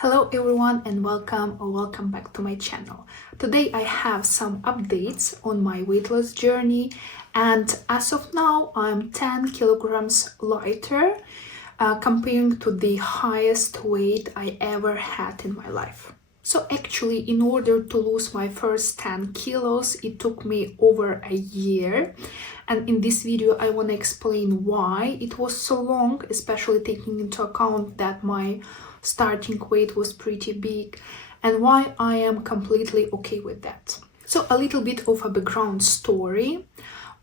Hello everyone and welcome back to my channel. Today I have some updates on my weight loss journey, and as of now I'm 10 kilograms lighter comparing to the highest weight I ever had in my life. So actually, in order to lose my first 10 kilos, it took me over a year. And in this video, I want to explain why it was so long, especially taking into account that my starting weight was pretty big, and why I am completely okay with that. So a little bit of a background story.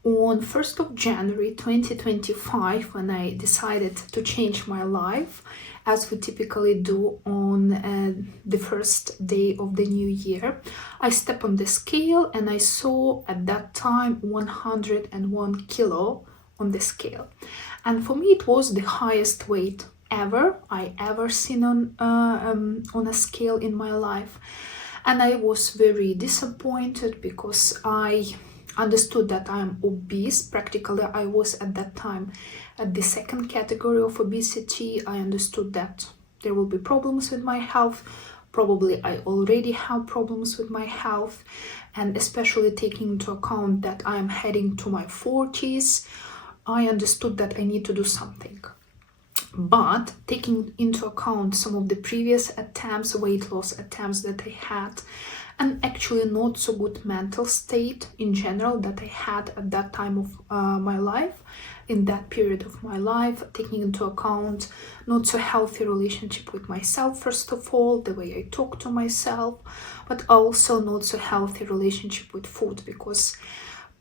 On 1st of January 2025, when I decided to change my life, as we typically do on the first day of the new year, I stepped on the scale and I saw at that time 101 kilo on the scale. And for me, it was the highest weight I ever seen on a scale in my life. And I was very disappointed because I understood that I'm obese. Practically, I was at that time at the second category of obesity. I understood that there will be problems with my health. Probably I already have problems with my health, and especially taking into account that I am heading to my 40s, I understood that I need to do something. But taking into account some of the previous attempts, weight loss attempts that I had, and actually not so good mental state in general that I had at that time of my life, in that period of my life, taking into account not so healthy relationship with myself, first of all, the way I talk to myself, but also not so healthy relationship with food, because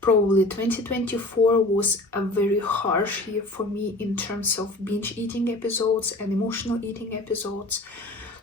probably 2024 was a very harsh year for me in terms of binge eating episodes and emotional eating episodes.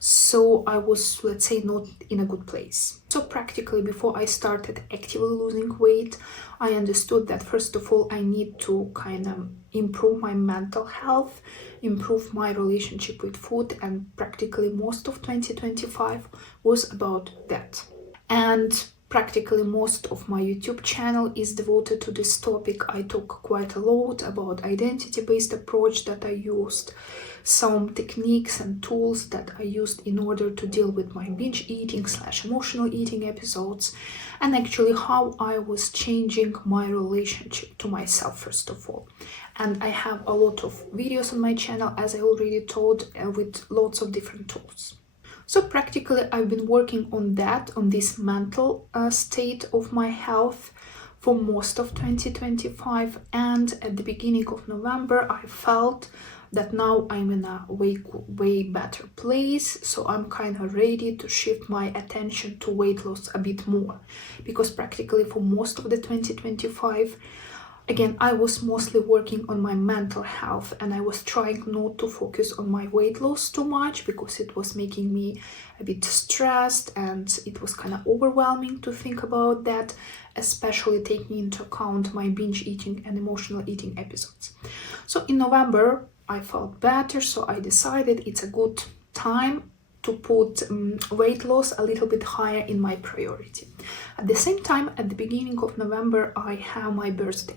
So I was, let's say, not in a good place. So practically before I started actively losing weight, I understood that first of all, I need to kind of improve my mental health, improve my relationship with food, and practically most of 2025 was about that. And practically most of my YouTube channel is devoted to this topic. I talk quite a lot about identity-based approach that I used, some techniques and tools that I used in order to deal with my binge eating / emotional eating episodes, and actually how I was changing my relationship to myself first of all. And I have a lot of videos on my channel, as I already told, with lots of different tools. So practically I've been working on that, on this mental state of my health for most of 2025, and at the beginning of November I felt that now I'm in a way better place, so I'm kind of ready to shift my attention to weight loss a bit more, because practically for most of the 2025, again, I was mostly working on my mental health, and I was trying not to focus on my weight loss too much because it was making me a bit stressed and it was kind of overwhelming to think about that, especially taking into account my binge eating and emotional eating episodes. So in November, I felt better, so I decided it's a good time to put weight loss a little bit higher in my priority. At the same time, at the beginning of November, I have my birthday.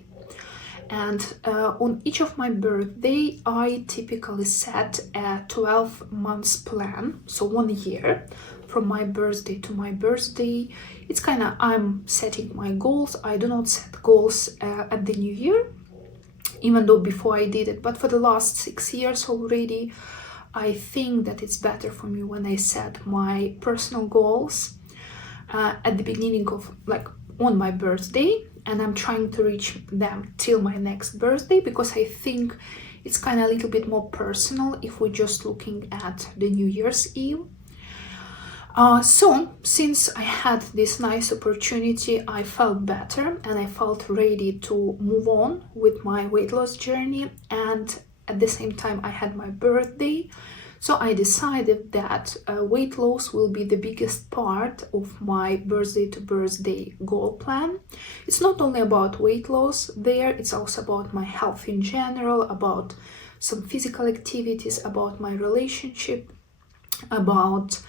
And on each of my birthday, I typically set a 12 months plan. So 1 year from my birthday to my birthday. It's kind of, I'm setting my goals. I do not set goals at the new year, even though before I did it. But for the last 6 years already, I think that it's better for me when I set my personal goals at the beginning of, like, on my birthday, and I'm trying to reach them till my next birthday, because I think it's kind of a little bit more personal if we're just looking at the New Year's Eve. So since I had this nice opportunity, I felt better and I felt ready to move on with my weight loss journey, and at the same time I had my birthday. So I decided that weight loss will be the biggest part of my birthday to birthday goal plan. It's not only about weight loss there, it's also about my health in general, about some physical activities, about my relationship, about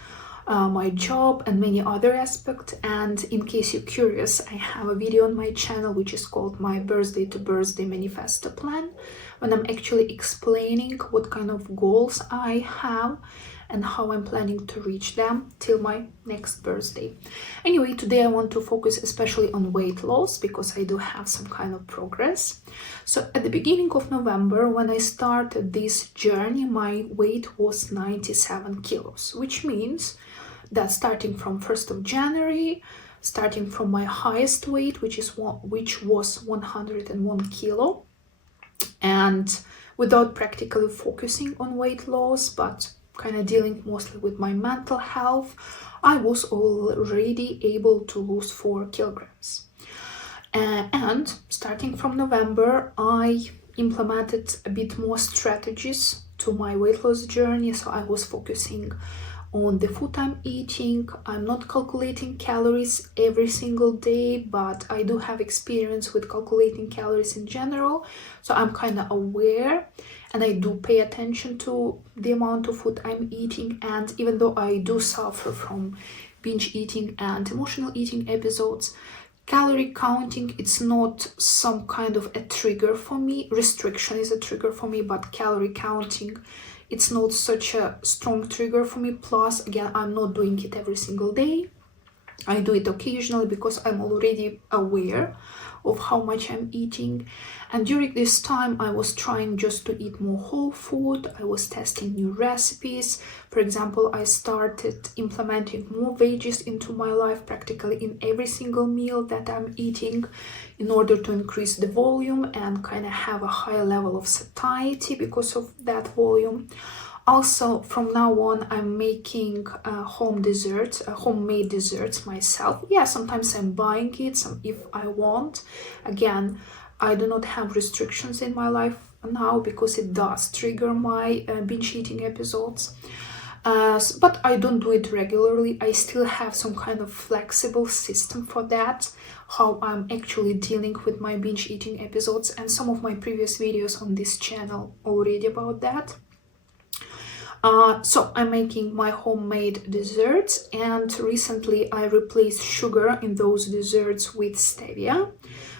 my job, and many other aspects. And in case you're curious, I have a video on my channel which is called my birthday to birthday manifesto plan, when I'm actually explaining what kind of goals I have and how I'm planning to reach them till my next birthday. Anyway, today I want to focus especially on weight loss because I do have some kind of progress. So at the beginning of November, when I started this journey, my weight was 97 kilos, which means that starting from 1st of January, starting from my highest weight, which was 101 kilo, and without practically focusing on weight loss, but kind of dealing mostly with my mental health, I was already able to lose 4 kilograms. And starting from November, I implemented a bit more strategies to my weight loss journey. So I was focusing on the food I'm eating. I'm not calculating calories every single day, but I do have experience with calculating calories in general. So I'm kind of aware and I do pay attention to the amount of food I'm eating. And even though I do suffer from binge eating and emotional eating episodes, calorie counting, it's not some kind of a trigger for me. Restriction is a trigger for me, but calorie counting, it's not such a strong trigger for me. Plus, again, I'm not doing it every single day. I do it occasionally because I'm already aware of how much I'm eating. And during this time, I was trying just to eat more whole food. I was testing new recipes. For example, I started implementing more veggies into my life practically in every single meal that I'm eating in order to increase the volume and kind of have a higher level of satiety because of that volume. Also, from now on, I'm making homemade desserts myself. Yeah, sometimes I'm buying it, if I want. Again, I do not have restrictions in my life now because it does trigger my binge eating episodes. But I don't do it regularly. I still have some kind of flexible system for that, how I'm actually dealing with my binge eating episodes, and some of my previous videos on this channel already about that. So I'm making my homemade desserts, and recently I replaced sugar in those desserts with stevia,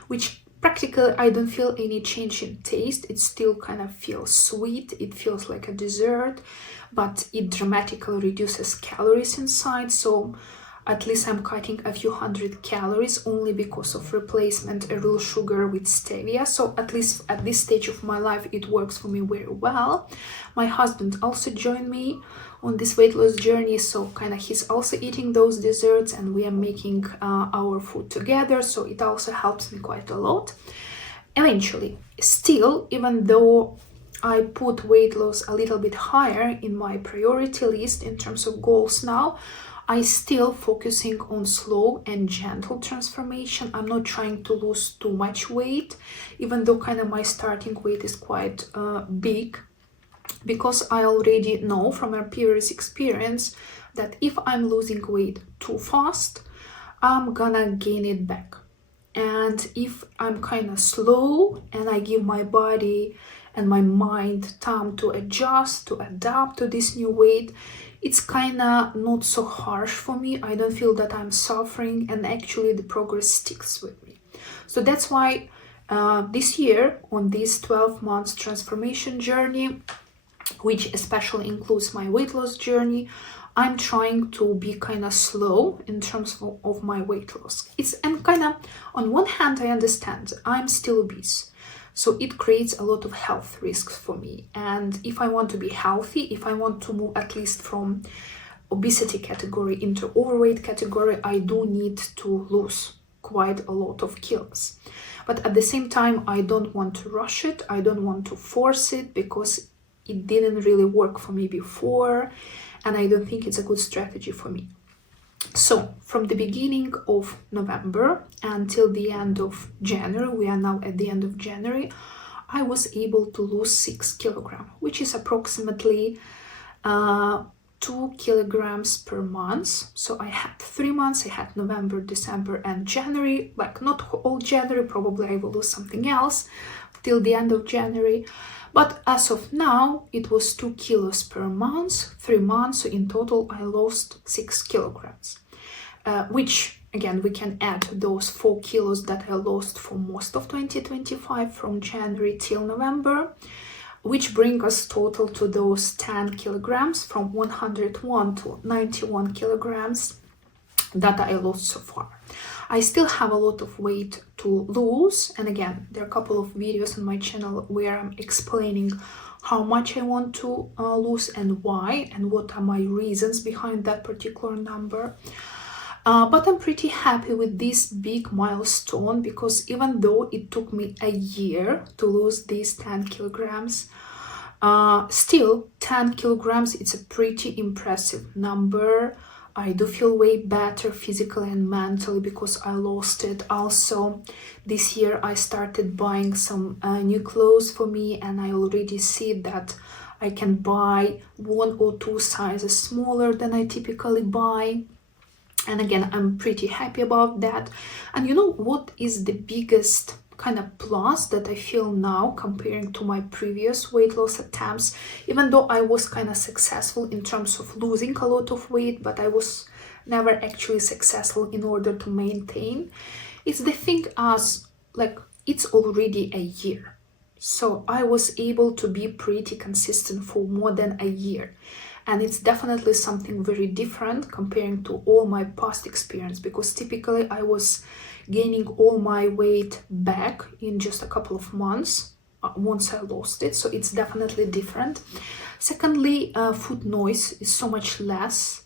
which practically I don't feel any change in taste. It still kind of feels sweet, it feels like a dessert, but it dramatically reduces calories inside. So at least I'm cutting a few hundred calories only because of replacement a real sugar with stevia. So at least at this stage of my life, it works for me very well. My husband also joined me on this weight loss journey, so kind of he's also eating those desserts and we are making our food together. So it also helps me quite a lot. Eventually, still, even though I put weight loss a little bit higher in my priority list in terms of goals now, I still focusing on slow and gentle transformation. I'm not trying to lose too much weight, even though kind of my starting weight is quite big, because I already know from our previous experience that if I'm losing weight too fast, I'm gonna gain it back. And if I'm kind of slow and I give my body and my mind time to adjust, to adapt to this new weight, it's kind of not so harsh for me. I don't feel that I'm suffering, and actually the progress sticks with me. So that's why this year, on this 12 months transformation journey, which especially includes my weight loss journey, I'm trying to be kind of slow in terms of my weight loss. And kind of, on one hand, I understand I'm still obese. So it creates a lot of health risks for me. And if I want to be healthy, if I want to move at least from obesity category into overweight category, I do need to lose quite a lot of kilos. But at the same time, I don't want to rush it. I don't want to force it because it didn't really work for me before. And I don't think it's a good strategy for me. So from the beginning of November until the end of January, we are now at the end of January, I was able to lose 6 kilograms, which is approximately 2 kilograms per month. So I had 3 months, I had November, December, and January, like not all January, probably I will lose something else till the end of January. But as of now, it was 2 kilos per month, 3 months. So in total, I lost 6 kilograms, which again, we can add those 4 kilos that I lost for most of 2025 from January till November. which bring us total to those 10 kilograms from 101 to 91 kilograms that I lost so far. I still have a lot of weight to lose, and again, there are a couple of videos on my channel where I'm explaining how much I want to lose and why, and what are my reasons behind that particular number. But I'm pretty happy with this big milestone, because even though it took me a year to lose these 10 kilograms, still 10 kilograms, it's a pretty impressive number. I do feel way better physically and mentally because I lost it. Also, this year I started buying some new clothes for me, and I already see that I can buy 1 or 2 sizes smaller than I typically buy. And again, I'm pretty happy about that. And you know what is the biggest kind of plus that I feel now comparing to my previous weight loss attempts? Even though I was kind of successful in terms of losing a lot of weight, but I was never actually successful in order to maintain. It's the thing as like it's already a year. So I was able to be pretty consistent for more than a year. And it's definitely something very different comparing to all my past experience, because typically I was gaining all my weight back in just a couple of months once I lost it. So it's definitely different. Secondly, food noise is so much less.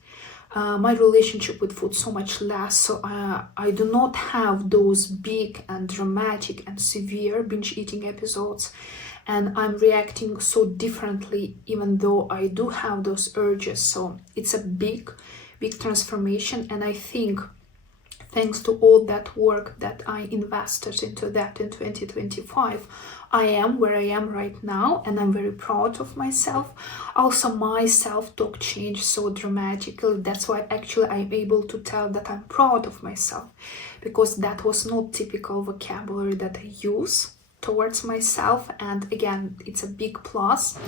My relationship with food so much less. So I do not have those big and dramatic and severe binge eating episodes. And I'm reacting so differently, even though I do have those urges. So it's a big transformation. And I think thanks to all that work that I invested into that in 2025, I am where I am right now, and I'm very proud of myself. Also, my self-talk changed so dramatically. That's why actually I'm able to tell that I'm proud of myself, because that was not typical vocabulary that I use towards myself. And again, it's a big plus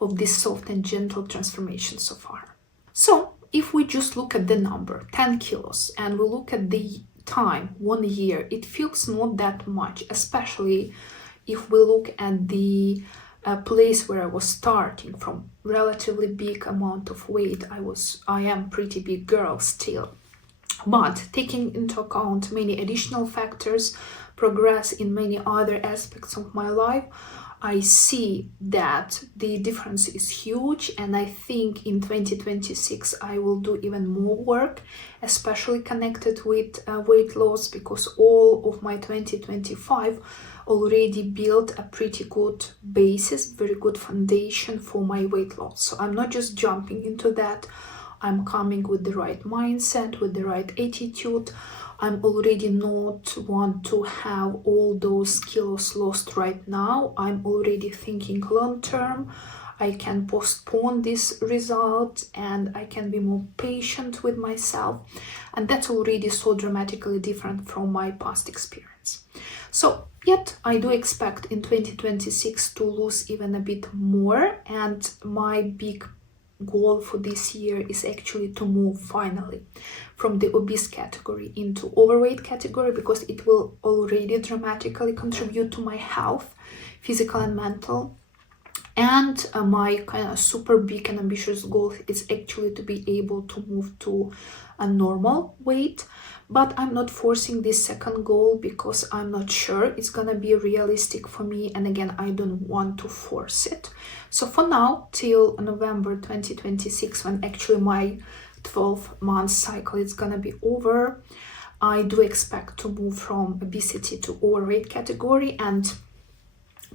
of this soft and gentle transformation so far. So if we just look at the number 10 kilos and we look at the time, 1 year, it feels not that much, especially if we look at the place where I was starting from. Relatively big amount of weight. I am pretty big girl still, but taking into account many additional factors, progress in many other aspects of my life, I see that the difference is huge. And I think in 2026 I will do even more work, especially connected with weight loss, because all of my 2025 already built a pretty good basis, very good foundation for my weight loss. So I'm not just jumping into that. I'm coming with the right mindset, with the right attitude. I'm already not want to have all those kilos lost right now. I'm already thinking long term. I can postpone this result, and I can be more patient with myself. And that's already so dramatically different from my past experience. So yet I do expect in 2026 to lose even a bit more. And my big goal for this year is actually to move finally from the obese category into overweight category, because it will already dramatically contribute to my health, physical and mental. And my kind of super big and ambitious goal is actually to be able to move to a normal weight. But I'm not forcing this second goal because I'm not sure it's gonna be realistic for me. And again, I don't want to force it. So for now, till November 2026, when actually my 12-month cycle is gonna be over, I do expect to move from obesity to overweight category. And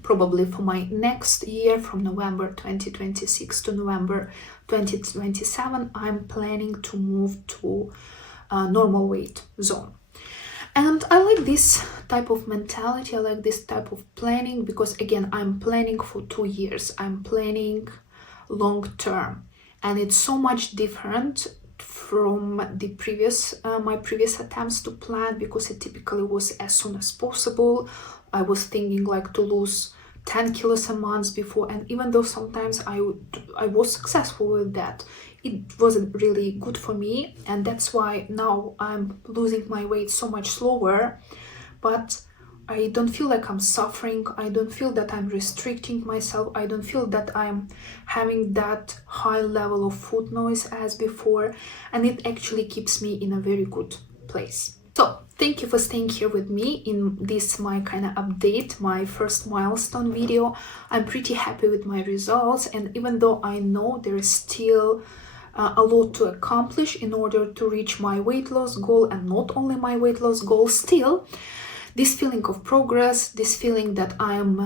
probably for my next year, from November 2026 to November 2027, I'm planning to move to a normal weight zone. And I like this type of mentality, I like this type of planning, because again, I'm planning for 2 years, I'm planning long term, and it's so much different from the previous my previous attempts to plan, because it typically was as soon as possible. I was thinking like to lose 10 kilos a month before, and even though sometimes I was successful with that, it wasn't really good for me. And that's why now I'm losing my weight so much slower. But I don't feel like I'm suffering. I don't feel that I'm restricting myself. I don't feel that I'm having that high level of food noise as before, and it actually keeps me in a very good place. So thank you for staying here with me in this my kind of update, my first milestone video. I'm pretty happy with my results, and even though I know there is still a lot to accomplish in order to reach my weight loss goal, and not only my weight loss goal, still this feeling of progress, this feeling that I'm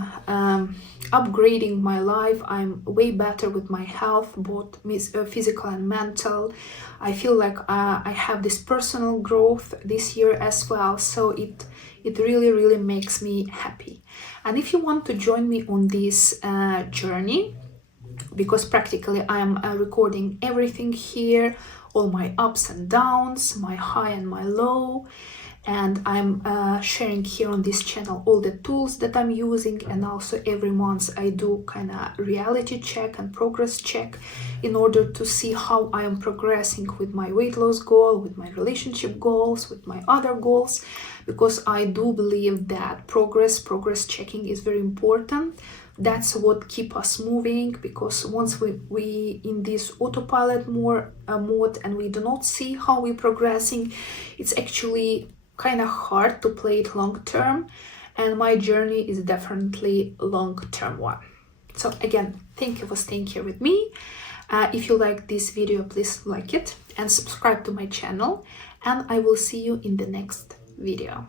upgrading my life, I'm way better with my health, both physical and mental. I feel like I have this personal growth this year as well, so it really makes me happy. And if you want to join me on this journey, because practically I'm recording everything here, all my ups and downs, my high and my low, and I'm sharing here on this channel all the tools that I'm using, and also every month I do kind of reality check and progress check in order to see how I am progressing with my weight loss goal, with my relationship goals, with my other goals, because I do believe that progress checking is very important. That's what keep us moving, because once we in this autopilot mode and we do not see how we're progressing, it's actually kind of hard to play it long term, and my journey is definitely long term one. So again, thank you for staying here with me. If you like this video, please like it and subscribe to my channel, and I will see you in the next video.